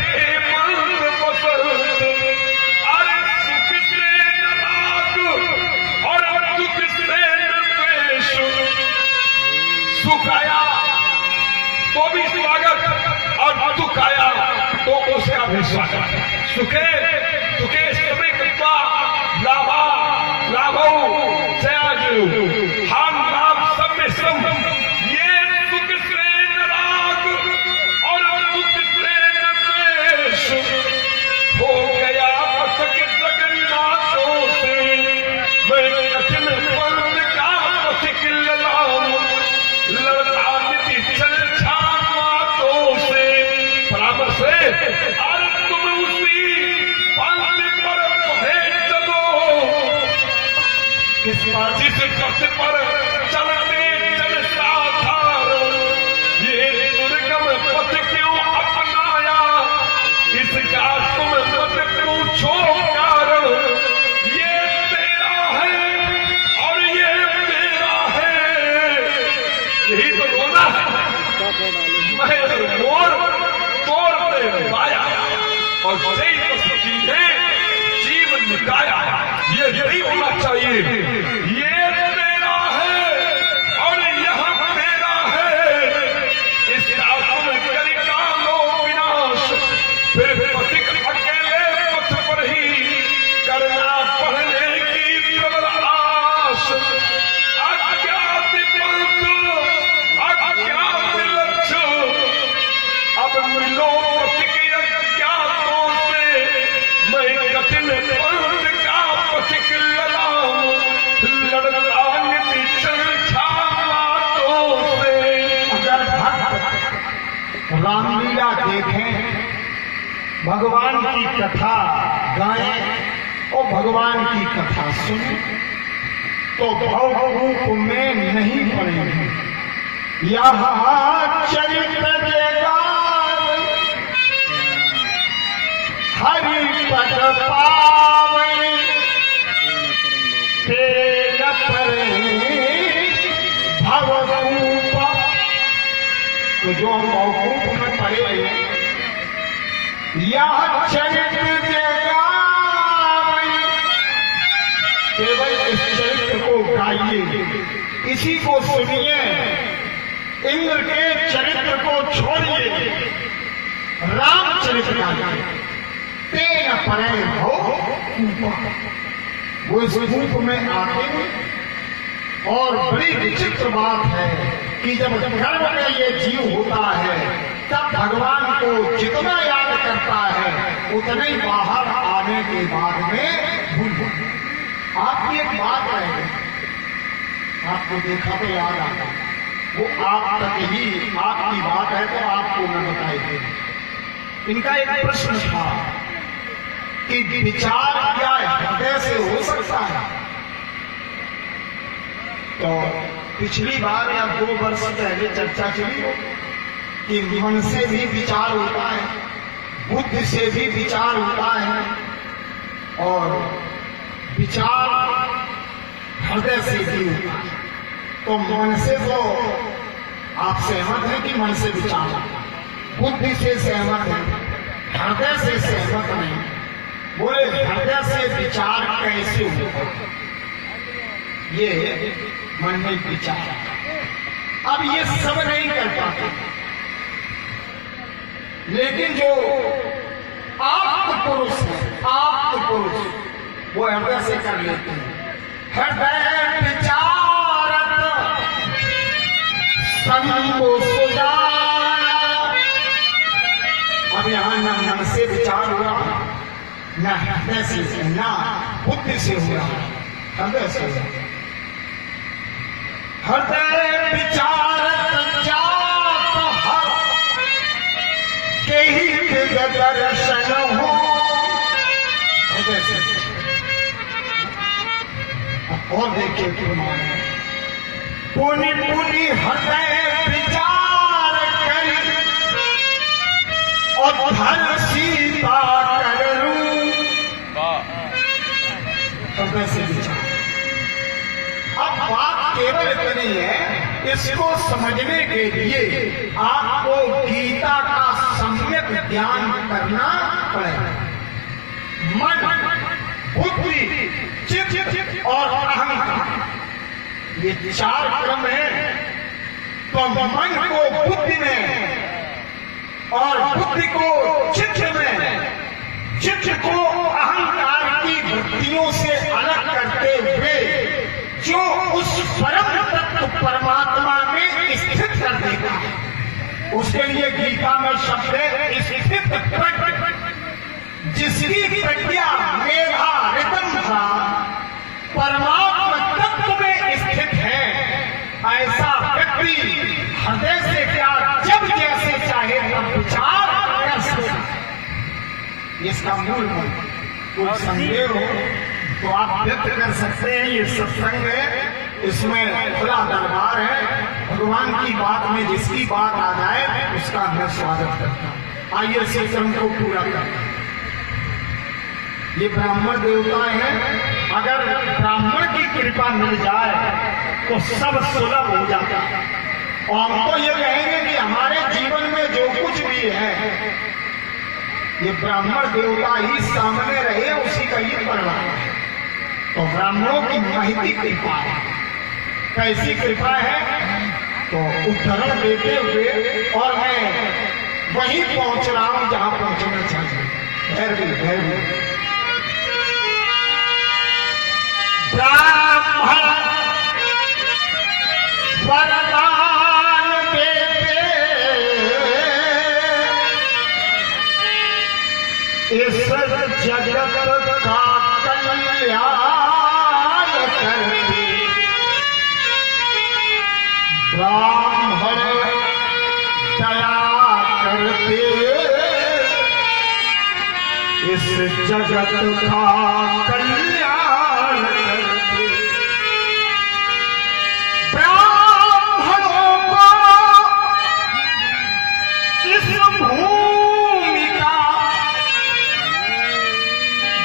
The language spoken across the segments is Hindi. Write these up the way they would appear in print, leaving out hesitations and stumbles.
हेमंत बसंत, अरे सुख से न राग और दुख से न द्वेष। सुख आया तो भी स्वागत और दुख आया तो उसका भी स्वागत। सुखे दुखे समय कृपा लाभा लाभो जयाजु हम लाभ सब में सम। ये सुख से न राग और दुख से न द्वेष। हो गया पथ जगन्नाथों से मैं कठिन पर्वत का पथिक ललाम। लड़ता निधि चल छामातों से बराबर से। अरे तुम उसी पंक्ति पर पढ़े चलो जिस पथ पर चलते चल साधारण। ये दुर्गम पथ क्यों अपनाया, इसका तुम मत पूछो कारण। ये तेरा है और ये मेरा है, यही तो रोना है। मैं मोर तोड़ते पाया और सही तो सीधे जीवन निकाया। ये नहीं होना चाहिए। ये तेरा है और यह मेरा है, इसका तुम कर डालो विनाश। फिर पथिक अकेले पथ पर ही करना पढ़ने की प्रबल आश। अज्ञात पंथ अज्ञात लक्ष्य, अब मिलो पथिक अज्ञातों से। मैं कठिन पंथ का पथिक ललाम, लड़ता निधि चल छामातों से। अगर भक्त रामलीला देखें, भगवान की कथा गाएं और भगवान की कथा सुने तो भवरूप में नहीं पड़ेंगे। यहाँ चरित्र जगावे हरि पद पावे, तेज परे भवरूप। तो जो हम भवरूप में पड़े, यह चरित्र जगावे, केवल इस चरित्र को गाइए, इसी को सुनिए, इंद्र के चरित्र को छोड़िए, रामचरित्र गाइए। तेन परे हो वो इस रूप में आते हैं। और बड़ी विचित्र बात है कि जब गर्भ में ये जीव होता है तब भगवान को जितना याद करता है उतना ही बाहर आने के बाद में भूल जाता। आपकी एक बात है, आपको देखा तो याद आता, वो आप तक ही आपकी बात है तो आपको न बताई गई। इनका एक प्रश्न था कि विचार क्या हृदय से हो सकता है। तो पिछली बार या 2 वर्ष पहले चर्चा चली कि मन से भी विचार होता है, बुद्धि से भी विचार होता है और विचार हृदय से भी होता है। तो मन से तो आप सहमत हैं कि मन से विचार, बुद्धि से सहमत है, हृदय से सहमत नहीं। बोले हृदय से विचार कैसे होगा, ये मन में विचार। अब ये सब नहीं कर पाते, लेकिन जो आप्त पुरुष है, आप्त पुरुष वो हृदय से कर लेते हैं। हृदय विचारत संगो सुजाना। अब यहाँ न मन से विचार हुआ, न हृदय से, न बुद्धि से हुआ, हृदय से। हृदय विचारत जात हर के ही दर्शन हो। हृदय से। और देखिए प्रमाण, पुनि पुनि हृदय विचार कर और धन सीता करूं। हृदय से विचार। अब बात केवल इतनी है, इसको समझने के लिए आपको गीता का सम्यक ज्ञान करना पड़ेगा। मन, बुद्धि, चित्त और अहंकार, ये 4 क्रम है। तो मन को बुद्धि में और बुद्धि को चित्त में, चित्त को अहंकार की वृत्तियों से अलग करते हुए जो उस परम तत्व परमात्मा में स्थित कर देगा, उसके लिए गीता में शब्द है स्थित प्रज्ञ। जिसकी प्रज्ञा मेधा ऋतंभा परमात्मा तत्व में स्थित है, ऐसा व्यक्ति हृदय से क्या जब जैसे चाहे तब विचार कर सकता। इसका मूल कोई संदेह हो तो आप व्यक्त कर सकते हैं। ये सत्संग है, इसमें खुला दरबार है। भगवान की बात में जिसकी बात आ जाए उसका मैं स्वागत करता हूं। आइए इस क्रम को पूरा करते हैं। ये ब्राह्मण देवता हैं, अगर ब्राह्मण की कृपा मिल जाए तो सब सुलभ हो जाता। और हम तो ये कहेंगे कि हमारे जीवन में जो कुछ भी है ये ब्राह्मण देवता ही सामने रहे, उसी का ही परिणाम है। तो ब्राह्मणों की महती कृपा है। कैसी कृपा है तो उदाहरण देते हुए, और मैं वहीं पहुंच रहा हूं जहां पहुंचना चाहिए। भैरवी ब्राह्मण वरदान देते इस जगत का कल्याण करते। ब्राह्मण दया करते इस जगत का कल्याण करते। ब्राह्मणों को इस भूमि का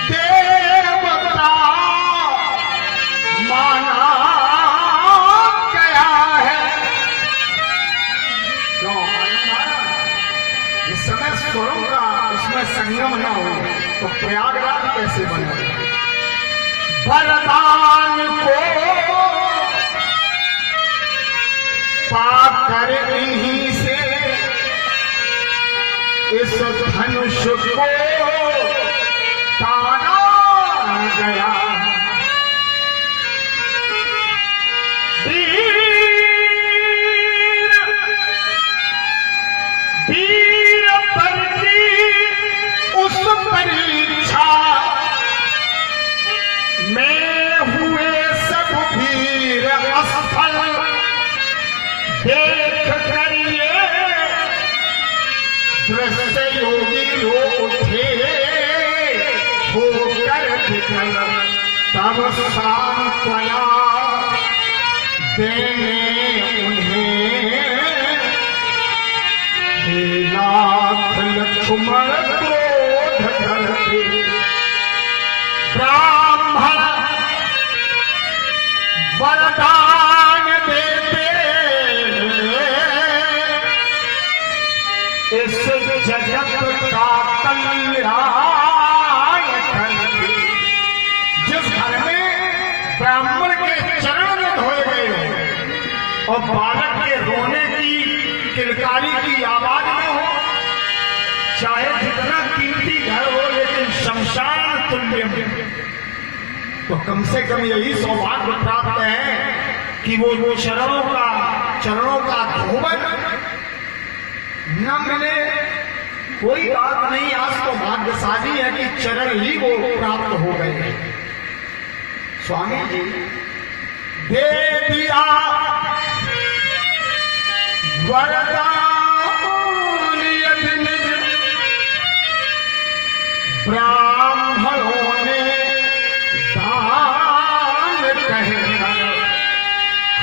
देवता माना गया है। क्यों जिस समय स्वरों का उसमें संगम न हो तो प्रयागराज कैसे बनेगा। वरदान को पाकर इन्हीं से इस धनुष को ताना गया। वीर पर की उस परीक्षा में हुए सब वीर असफल। देख करिए दृश्य योगी रो उठे होकर विकल। तब सांत्वना देने उन्हें हे नाथ लक्ष्मण क्रोध करते। ब्राह्मण वरदान देते इस जगत का कल्याण करते। जिस घर में ब्राह्मण के चरण में धोए गए और बालक के रोने की किलकारी की आवाज न हो, चाहे जितना कीमती घर हो लेकिन शमशान तुल्य, तो कम से कम यही सौभाग्य प्राप्त है कि वो चरणों का धोबन न मिले। कोई बात नहीं, आज तो भाग्यशाली है कि चरण ही वो प्राप्त हो गए। स्वामी जी दे दिया वरदान यदि निज ब्राह्मणों ने दान कहकर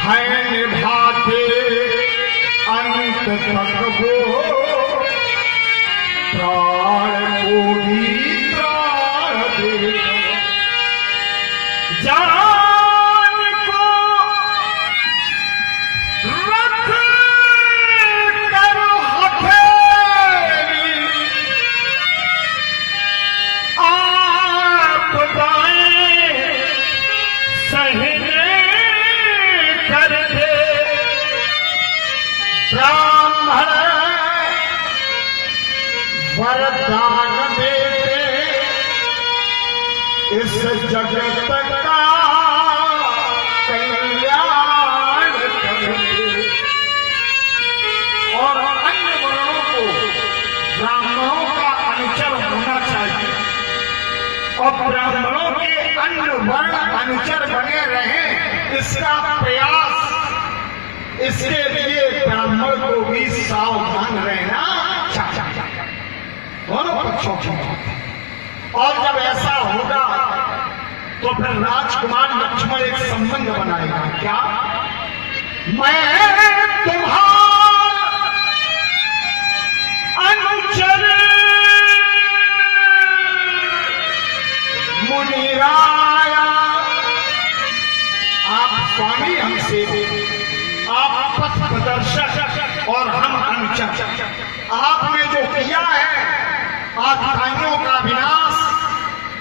है निभाते अंत तक वो प्राण को भी प्राण देकर। जान को रख कर हथेली वरदान देते इस जगत का कल्याण करते और अन्य वर्णों को ब्राह्मणों का अनुचर होना चाहिए और ब्राह्मणों के अन्य वर्ण अनुचर बने रहे, इसका प्रयास, इसके लिए ब्राह्मण को भी सावधान रहना चाहिए, दोनों पक्षों की। और जब ऐसा होगा तो फिर राजकुमार लक्ष्मण एक संबंध बनाएगा, क्या? मैं तुम्हारा अनुचर मुनिराया, आप स्वामी हमसे, आप पथ प्रदर्शक और हम अनुचर। आपने जो किया है, आत्माओं का विनाश,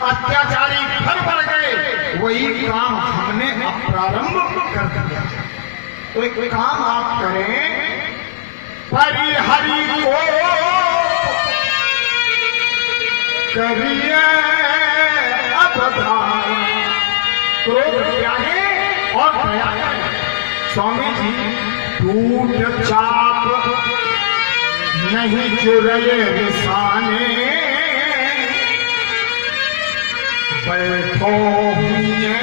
अत्याचारी घर बढ़ गए, वही काम हमने प्रारंभ कर दिया। तो एक काम आप करें, परिहरि को करिए अवधान, क्रोध त्यागे और दया करें। स्वामी जी, टूट चाप नहीं चुरये निशाने, बैठो हुए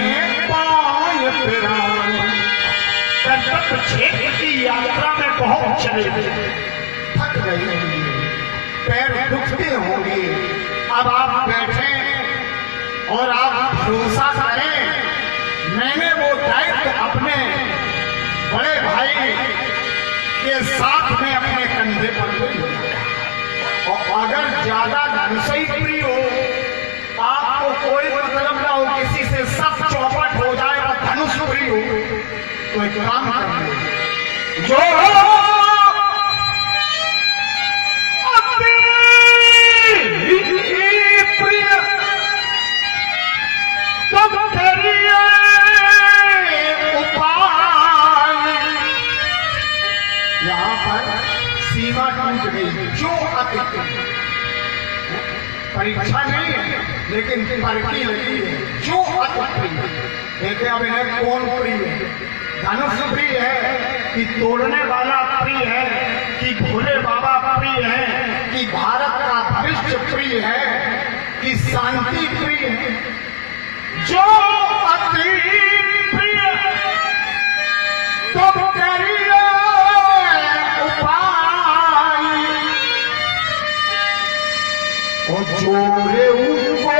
पाय पिराने। कर्तव्य क्षेत्र की यात्रा में बहुत चले गए, थक गए होंगे, पैर दुखते होंगे, अब आप बैठे और आप भरोसा करें, मैंने वो दायित्व अपने बड़े भाई के साथ में अपने कंधे पर ले लिया। और अगर ज्यादा धन से ही प्रिय हो, आपको कोई मतलब ना हो, किसी से सब चौपट हो जाए और धनुष प्रिय हो, तो एक काम करिए, जो प्रिय तब करिए उपाय। यहां पर सीमा टूट गई, जो अति परीक्षा नहीं है लेकिन परखी लगी है, जो अति प्रिय। देखे अब इन्हें कौन प्रिय है, धनुष प्रिय है कि तोड़ने वाला प्रिय है, कि भोले बाबा प्रिय है, कि भारत का भविष्य प्रिय है, कि शांति प्रिय है। जो अति प्रिय तब करिए उपाय, और जोरे उनको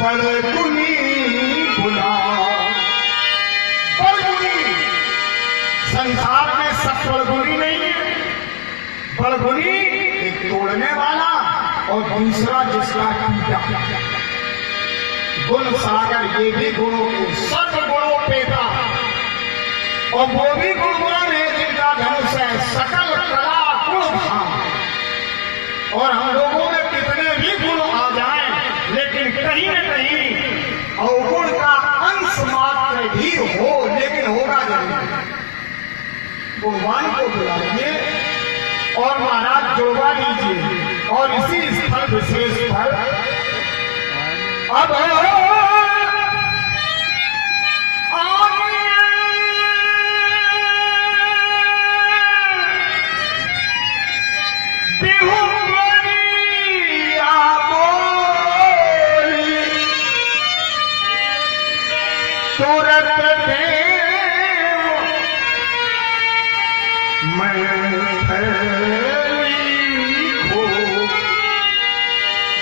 बड़गुनी बुला। बड़गुनी संसार में सब बड़गुनी नहीं है, बड़गुनी एक तोड़ने वाला और दूसरा जिसका टूटा। गुण सागर, ये भी गुणों के सर्व गुणों पेता, और वो भी गुणवान है जिनका धनुष है सकल कला गुण धाम। और हम लोगों में कितने भी गुण आ जाएं, लेकिन कहीं न कहीं अवगुण का अंश मात्र भी हो, लेकिन होगा जरूर। गुणवान को बुलाइए और महाराज जुड़वा दीजिए, और इसी स्थल विशेष पर अब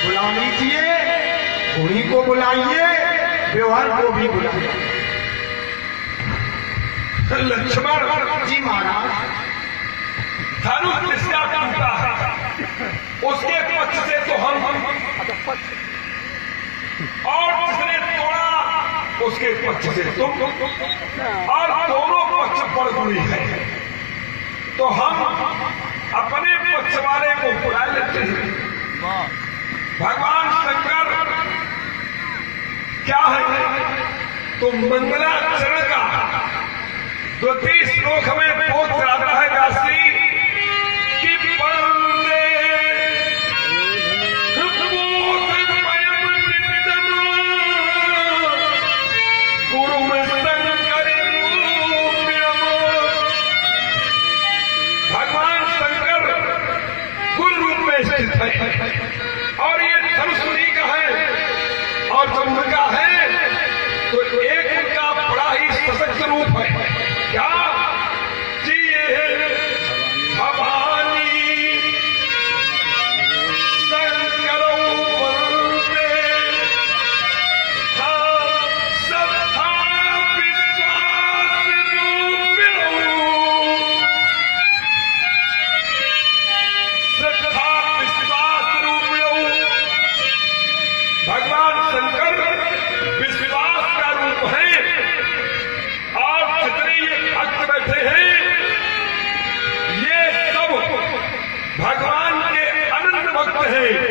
बुला लीजिए, उन्हीं को बुलाइए, व्यवहार को भी बुलाइए। लक्ष्मण जी महाराज, धनुष जिसका टूटा है उसके पक्ष से तो हम, और जिसने तोड़ा उसके पक्ष से तुम, और दोनों पक्ष पर गुणी है, तो हम अपने पक्ष वाले को बुला लेते हैं। भगवान शंकर क्या है, तो मंगलाचरण का द्वितीय श्लोक में बोध कराता है व्यासी कि वंदे में स्थित है और ये धनुष उन्हीं का है। और जब उनका है तो एक उनका बड़ा ही सशक्त रूप है। क्या जिए भवानी शंकरौ वंदे, श्रद्धा विश्वास रूपिणौ, श्रद्धा विश्वास रूपिणौ। भगवान शंकर विश्वास का रूप है और जितने ये भक्त बैठे हैं ये सब भगवान के अनंत भक्त हैं।